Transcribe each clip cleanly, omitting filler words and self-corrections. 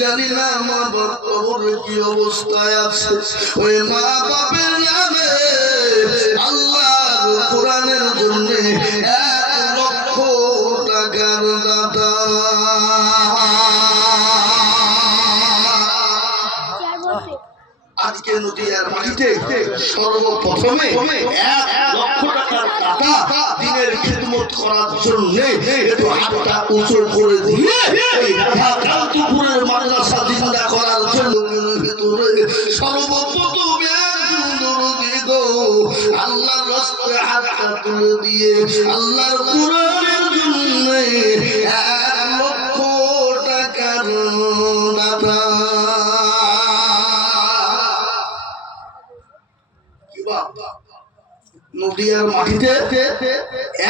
জানি না আমার বাপ কবরে কি অবস্থায় আছে। ওই মা বাপের নামে আল্লাহর কোরআনের জন্য 1 লক্ষ টাকার দাতা। আজকে নদীয়ার মাটিতে সর্বপ্রথমে 1 লক্ষ টাকার দাতা দিনের খিদমত করার জন্য একটু হাতটা উঁচু করে দিয়ে এই রাধাকান্তপুরের মাদ্রাসা জিন্দা করার জন্য ভিতরে সর্বপ্রথম একজন দরদি গো আল্লাহর রাস্তায় হাতটা তুলে দিয়ে আল্লাহর কোরআনের জন্য 1 লক্ষ টাকার দাতা। নদীয়ার মাটিতে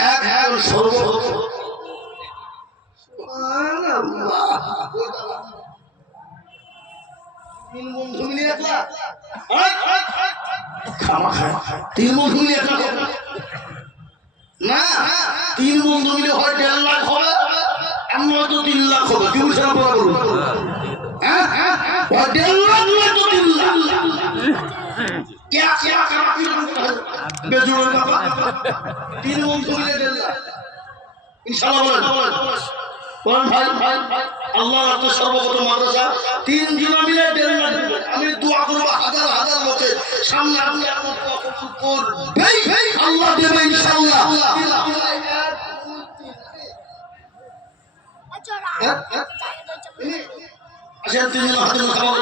একজন সর্বপ্রথম 3 বন্ধু মিলে 1 লাখ খামাখা 3 বন্ধু মিলে 1 লাখ না 3 বন্ধু মিলে হয় 1.5 লাখ হবে, আমরা তো 3 লাখ হবে। কি বলছেন আপনারা বলুন? হ্যাঁ 1.5 লাখ না তো 3 লাখ क्या क्या बेजुड़ बाबा 3 বন্ধু মিলে 1.5 লাখ ইনশাআল্লাহ বলেন বলেন ভাই আল্লাহর রাতে সর্বপ্রথম মাদ্রাসা 3 জন মিলে 1.5 লাখ। আমি দোয়া করব হাজার হাজার লোকের সামনে আপনি আমার করবেন আল্লাহ দেবে ইনশাআল্লাহ। আচ্ছা 3 জন হাতে খাওয়া